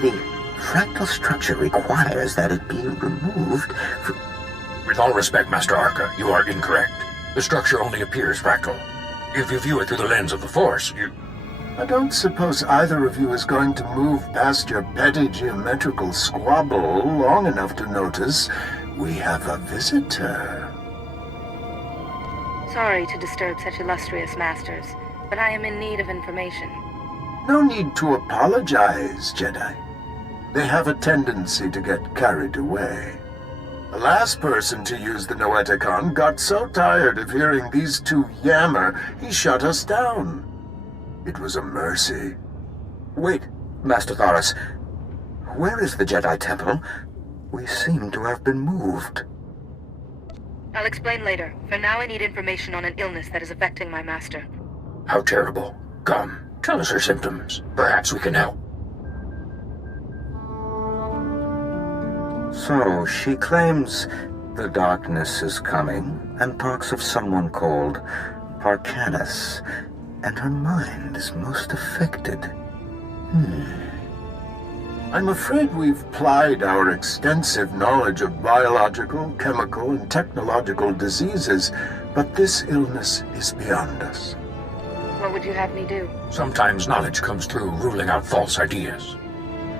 The fractal structure requires that it be removed from... With all respect, Master Arca, you are incorrect. The structure only appears fractal. If you view it through the lens of the Force, you... I don't suppose either of you is going to move past your petty geometrical squabble long enough to notice we have a visitor. Sorry to disturb such illustrious masters, but I am in need of information. No need to apologize, Jedi. They have a tendency to get carried away. The last person to use the Noeticon got so tired of hearing these two yammer, he shut us down. It was a mercy. Wait, Master Thoris. Where is the Jedi Temple? We seem to have been moved. I'll explain later. For now, I need information on an illness that is affecting my master. How terrible. Come, tell us her symptoms. Perhaps we can help. So, she claims the darkness is coming, and talks of someone called Arcanus, and her mind is most affected. I'm afraid we've plied our extensive knowledge of biological, chemical, and technological diseases, but this illness is beyond us. What would you have me do? Sometimes knowledge comes through ruling out false ideas.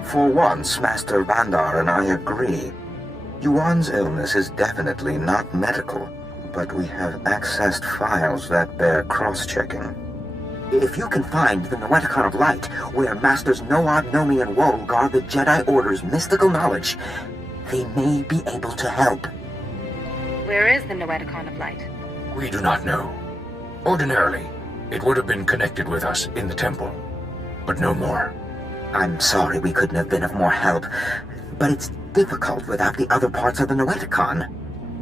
For once, Master Vandar and I agree. Yuan's illness is definitely not medical, but we have accessed files that bear cross-checking. If you can find the Noeticon of Light, where Masters Noad, Nomi, and Woe guard the Jedi Order's mystical knowledge, they may be able to help. Where is the Noeticon of Light? We do not know. Ordinarily, it would have been connected with us in the temple, but no more. I'm sorry we couldn't have been of more help, but it's difficult without the other parts of the Noeticon.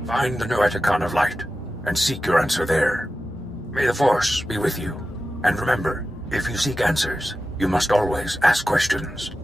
Find the Noeticon of Light, and seek your answer there. May the Force be with you. And remember, if you seek answers, you must always ask questions.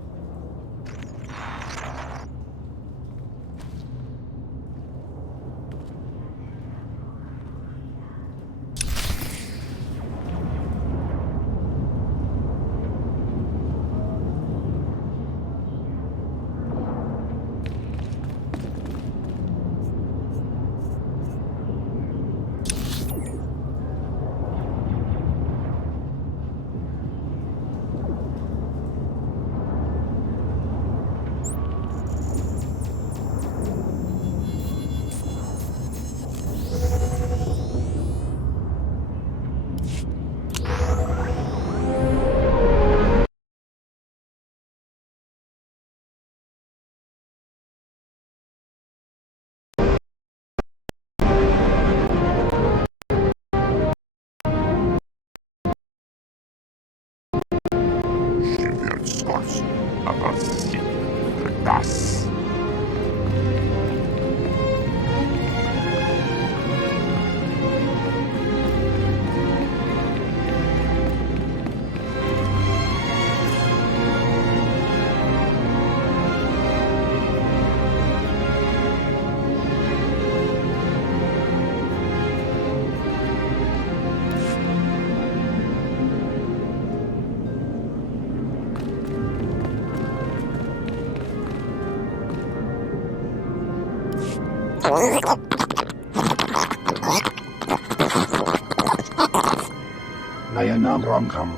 Nayanam Ramkam,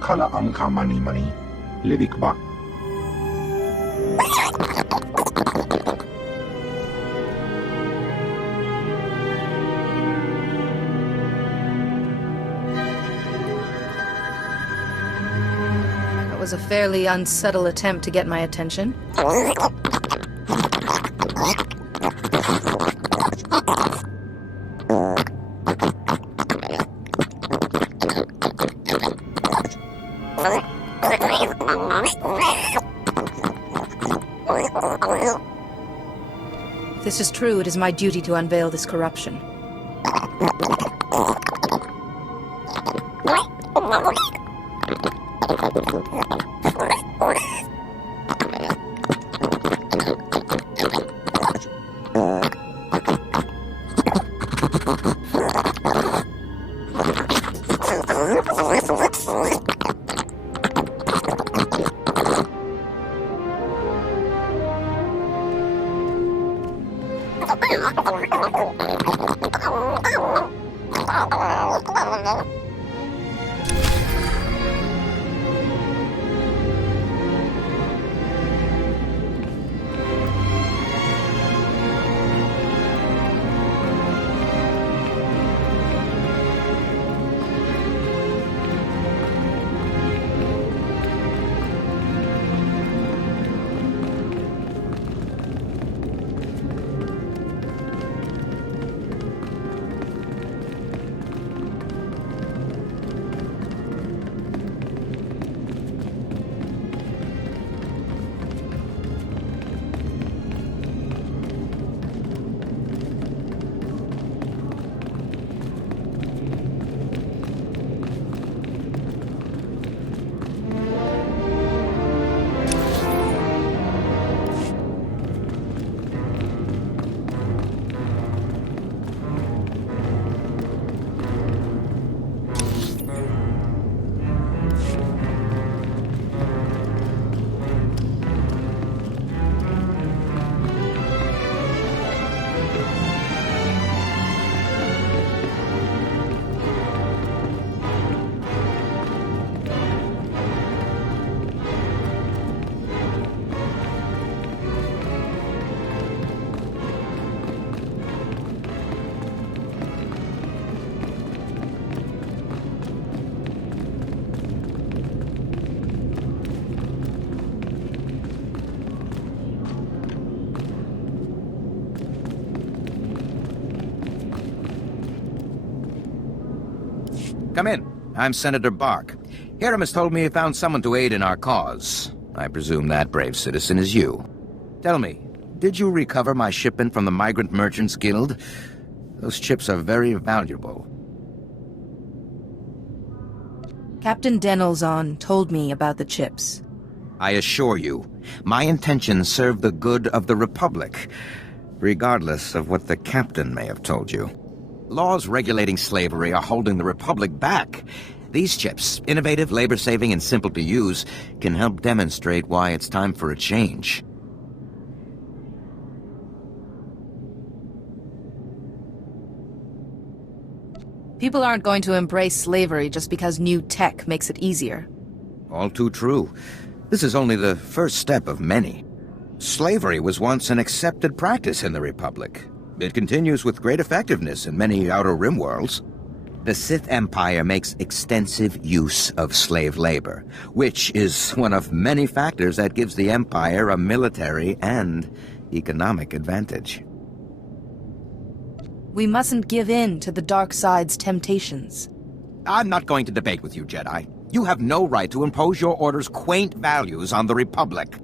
Kala Amka Mani Mani, Livik Bak. That was a fairly unsubtle attempt to get my attention. If this is true, it is my duty to unveil this corruption. Come in. I'm Senator Bark. Hiram has told me he found someone to aid in our cause. I presume that brave citizen is you. Tell me, did you recover my shipment from the Migrant Merchants Guild? Those chips are very valuable. Captain Denelzon told me about the chips. I assure you, my intentions serve the good of the Republic, regardless of what the captain may have told you. Laws regulating slavery are holding the Republic back. These chips, innovative, labor-saving, and simple to use, can help demonstrate why it's time for a change. People aren't going to embrace slavery just because new tech makes it easier. All too true. This is only the first step of many. Slavery was once an accepted practice in the Republic. It continues with great effectiveness in many Outer Rim worlds. The Sith Empire makes extensive use of slave labor, which is one of many factors that gives the Empire a military and economic advantage. We mustn't give in to the dark side's temptations. I'm not going to debate with you, Jedi. You have no right to impose your order's quaint values on the Republic.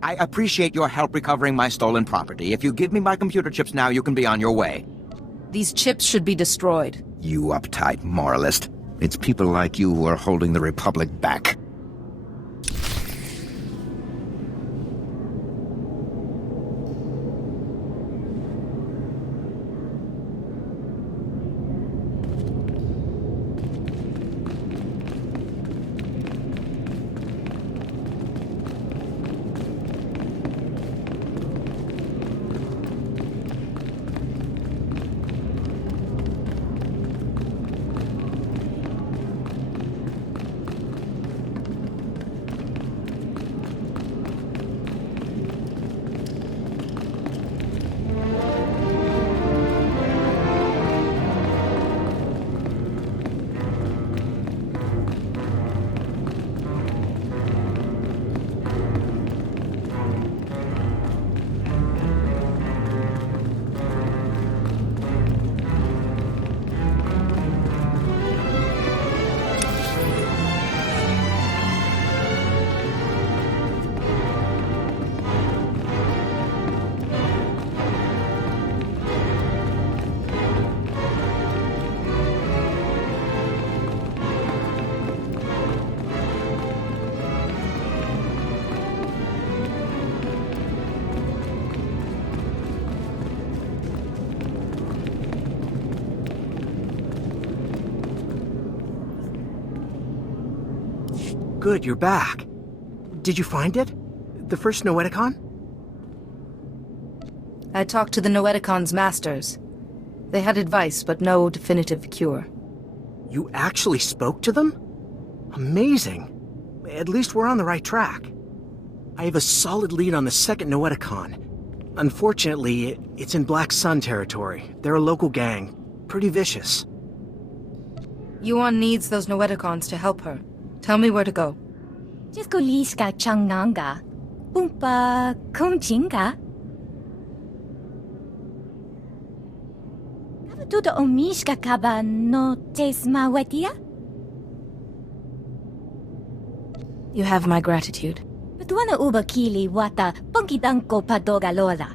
I appreciate your help recovering my stolen property. If you give me my computer chips now, you can be on your way. These chips should be destroyed. You uptight moralist. It's people like you who are holding the Republic back. Good, you're back. Did you find it? The first Noeticon? I talked to the Noeticon's masters. They had advice, but no definitive cure. You actually spoke to them? Amazing. At least we're on the right track. I have a solid lead on the second Noeticon. Unfortunately, it's in Black Sun territory. They're a local gang. Pretty vicious. Yuan needs those Noeticons to help her. Tell me where to go. Jiskoliska changnanga. Pumpa kumchinga. Tuto omishka kaba no tesma wetia? You have my gratitude. Tuana uba kili wata pongkitanko padoga lola.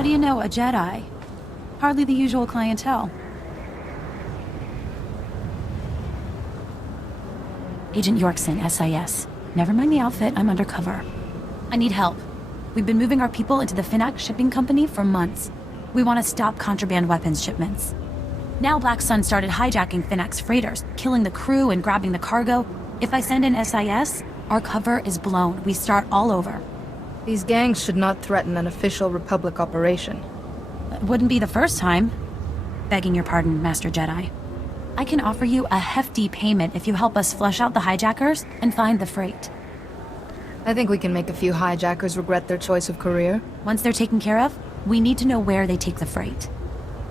What do you know, a Jedi? Hardly the usual clientele. Agent Yorkson, SIS. Never mind the outfit, I'm undercover. I need help. We've been moving our people into the Finnac shipping company for months. We want to stop contraband weapons shipments. Now Black Sun started hijacking Finnac's freighters, killing the crew and grabbing the cargo. If I send in SIS, our cover is blown. We start all over. These gangs should not threaten an official Republic operation. It wouldn't be the first time. Begging your pardon, Master Jedi. I can offer you a hefty payment if you help us flush out the hijackers and find the freight. I think we can make a few hijackers regret their choice of career. Once they're taken care of, we need to know where they take the freight.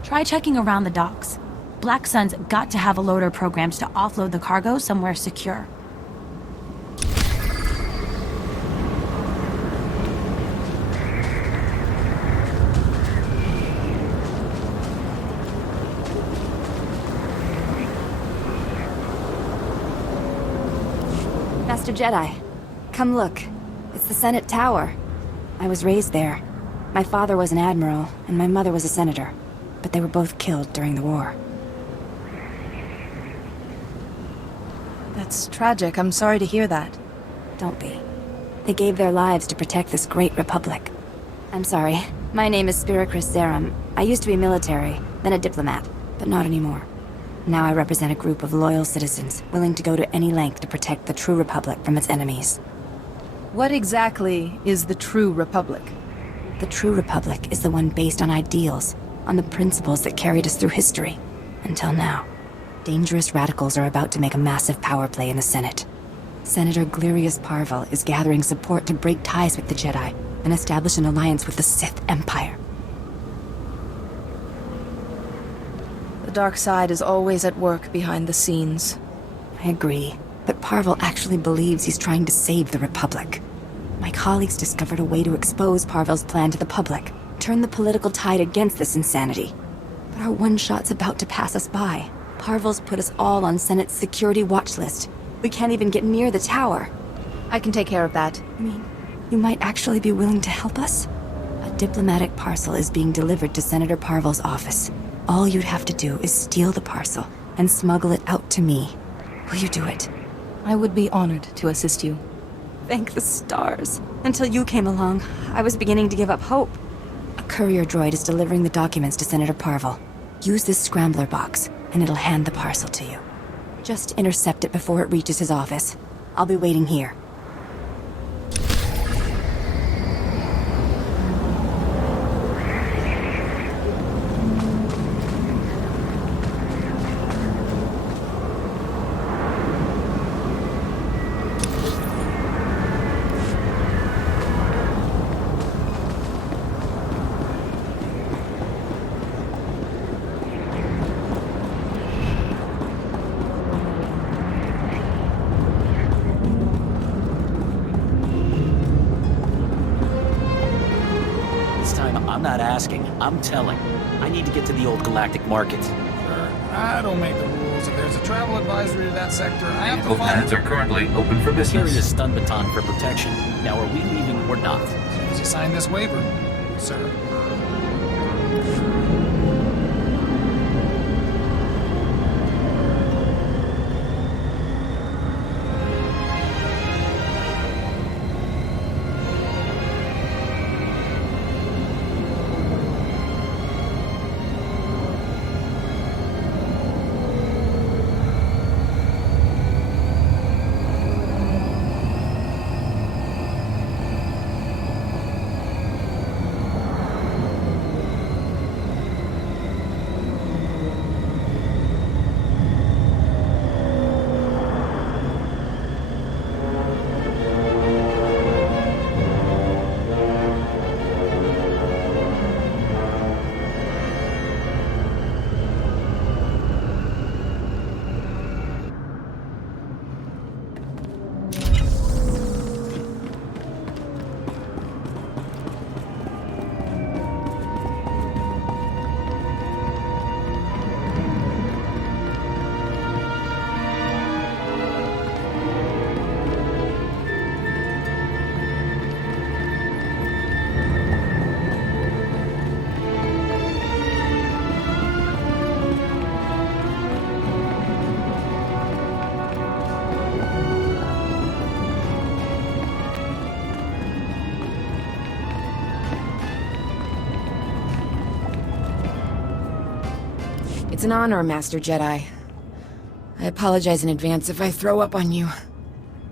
Try checking around the docks. Black Sun's got to have a loader programmed to offload the cargo somewhere secure. Master Jedi, come look. It's the Senate Tower. I was raised there. My father was an admiral, and my mother was a senator. But they were both killed during the war. That's tragic. I'm sorry to hear that. Don't be. They gave their lives to protect this great republic. I'm sorry. My name is Spiricris Zerum. I used to be military, then a diplomat, but not anymore. Now I represent a group of loyal citizens, willing to go to any length to protect the true republic from its enemies. What exactly is the true Republic? The true republic is the one based on ideals, on the principles that carried us through history, until now. Dangerous radicals are about to make a massive power play in the Senate. Senator Glirius Parvel is gathering support to break ties with the Jedi and establish an alliance with the Sith Empire. The dark side is always at work behind the scenes. I agree, but Parvel actually believes he's trying to save the Republic. My colleagues discovered a way to expose Parvel's plan to the public, turn the political tide against this insanity. But our one-shot's about to pass us by. Parvel's put us all on Senate's security watch list. We can't even get near the tower. I can take care of that. I mean, you might actually be willing to help us? A diplomatic parcel is being delivered to Senator Parvel's office. All you'd have to do is steal the parcel and smuggle it out to me. Will you do it? I would be honored to assist you. Thank the stars. Until you came along, I was beginning to give up hope. A courier droid is delivering the documents to Senator Parvel. Use this scrambler box, and it'll hand the parcel to you. Just intercept it before it reaches his office. I'll be waiting here. I'm not asking, I'm telling. I need to get to the old galactic market. Sir, I don't make the rules. If there's a travel advisory to that sector, I have to Both follow. hands are currently open for business. Carry a stun baton for protection. Now are we leaving or not? As soon as you sign this waiver, sir. It's an honor, Master Jedi. I apologize in advance if I throw up on you.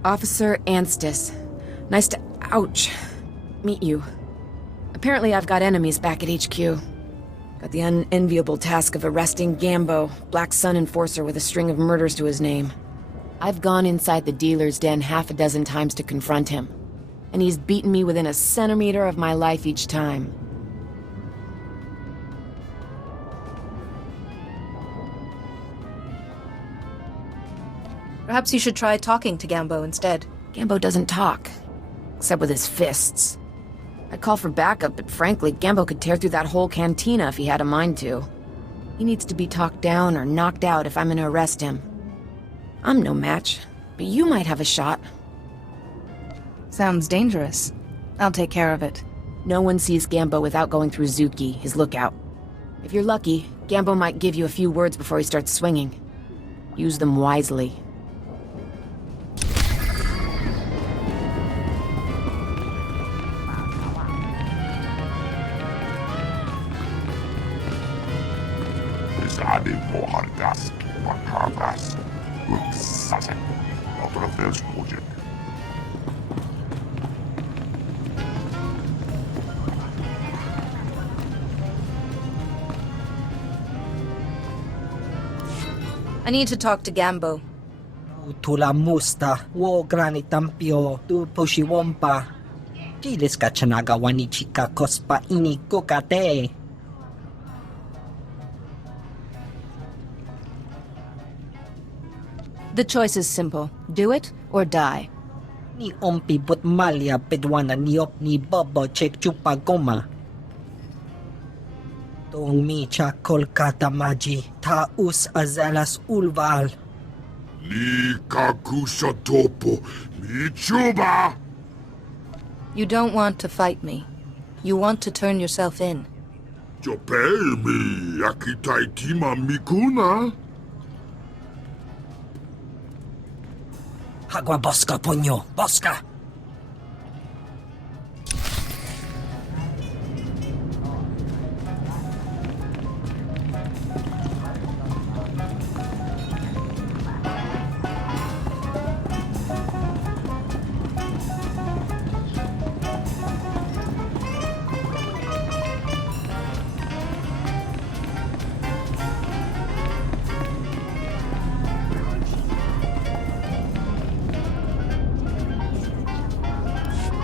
Officer Anstis. Nice to... ouch. Meet you. Apparently I've got enemies back at HQ. Got the unenviable task of arresting Gambo, Black Sun Enforcer with a string of murders to his name. I've gone inside the dealer's den half a dozen times to confront him. And he's beaten me within a centimeter of my life each time. Perhaps you should try talking to Gambo instead. Gambo doesn't talk. Except with his fists. I'd call for backup, but frankly, Gambo could tear through that whole cantina if he had a mind to. He needs to be talked down or knocked out if I'm gonna arrest him. I'm no match, but you might have a shot. Sounds dangerous. I'll take care of it. No one sees Gambo without going through Zuki, his lookout. If you're lucky, Gambo might give you a few words before he starts swinging. Use them wisely. I need to talk to Gambo. Tula musta, wo granitampio, tu pushiwompa. Gilis ka chanagawa ni chika kospa ini kukate. The choice is simple. Do it or die. Ni ompi but malia pedwana niop ni bobo chek chupa goma. Tong mi cha Kolkata maji, ta us azalas ulval. Ni kakusa topo, mi chuba! You don't want to fight me. You want to turn yourself in. Jopei mi, akitai tima mikuna. Hagwa boska ponyo, boska!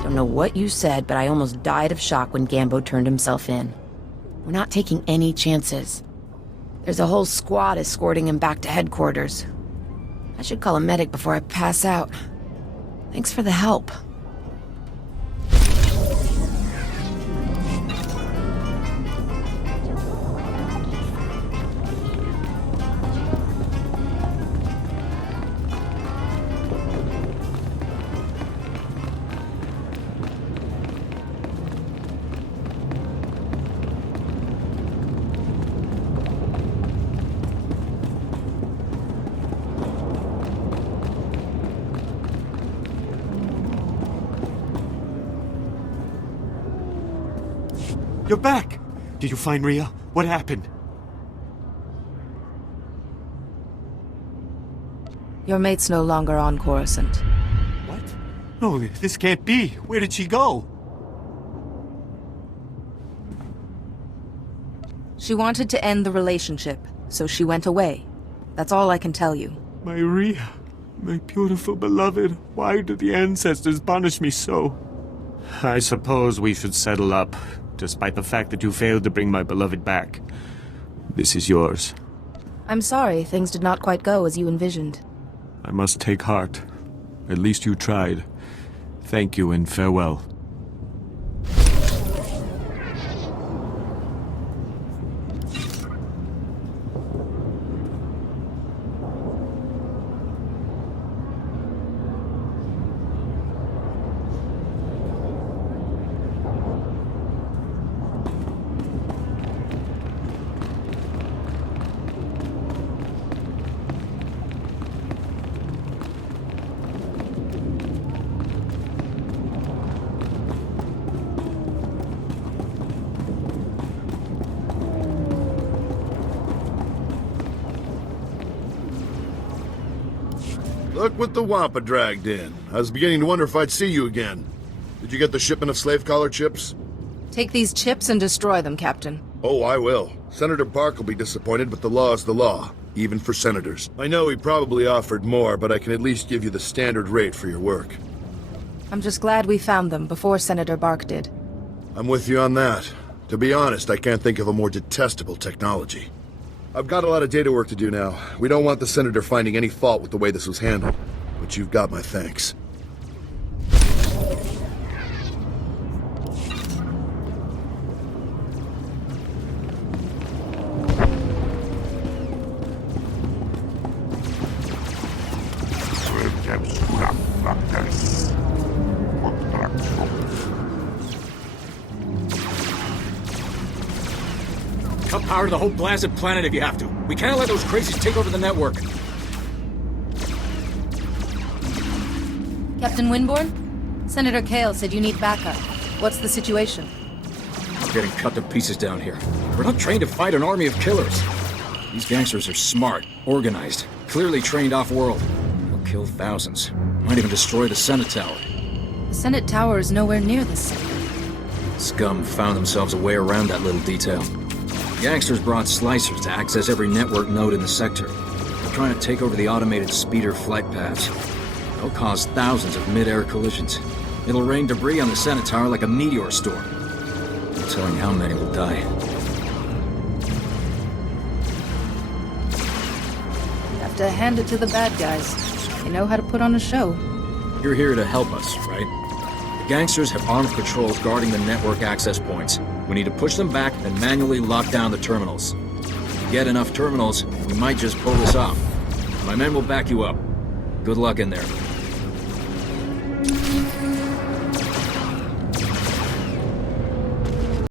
Don't know what you said, but I almost died of shock when Gambo turned himself in. We're not taking any chances. There's a whole squad escorting him back to headquarters. I should call a medic before I pass out. Thanks for the help. You're back! Did you find Rhea? What happened? Your mate's no longer on Coruscant. What? No, this can't be. Where did she go? She wanted to end the relationship, so she went away. That's all I can tell you. My Rhea, my beautiful beloved, why do the ancestors punish me so? I suppose we should settle up, despite the fact that you failed to bring my beloved back. This is yours. I'm sorry, things did not quite go as you envisioned. I must take heart. At least you tried. Thank you and farewell. Look what the Wampa dragged in. I was beginning to wonder if I'd see you again. Did you get the shipment of slave collar chips? Take these chips and destroy them, Captain. Oh, I will. Senator Park will be disappointed, but the law is the law, even for senators. I know he probably offered more, but I can at least give you the standard rate for your work. I'm just glad we found them before Senator Bark did. I'm with you on that. To be honest, I can't think of a more detestable technology. I've got a lot of data work to do now. We don't want the Senator finding any fault with the way this was handled. But you've got my thanks. Cut power to the whole blasted planet if you have to. We can't let those crazies take over the network. Captain Winborn? Senator Kale said you need backup. What's the situation? We're getting cut to pieces down here. We're not trained to fight an army of killers. These gangsters are smart, organized, clearly trained off-world. They'll kill thousands. Might even destroy the Senate Tower. The Senate Tower is nowhere near this city. Scum found themselves a way around that little detail. Gangsters brought slicers to access every network node in the sector. trying to take over the automated speeder flight paths. They'll cause thousands of mid-air collisions. It'll rain debris on the Senate Tower like a meteor storm. No telling how many will die. Have to hand it to the bad guys. They know how to put on a show. You're here to help us, right? The gangsters have armed patrols guarding the network access points. We need to push them back and manually lock down the terminals. If we get enough terminals, we might just pull this off. My men will back you up. Good luck in there.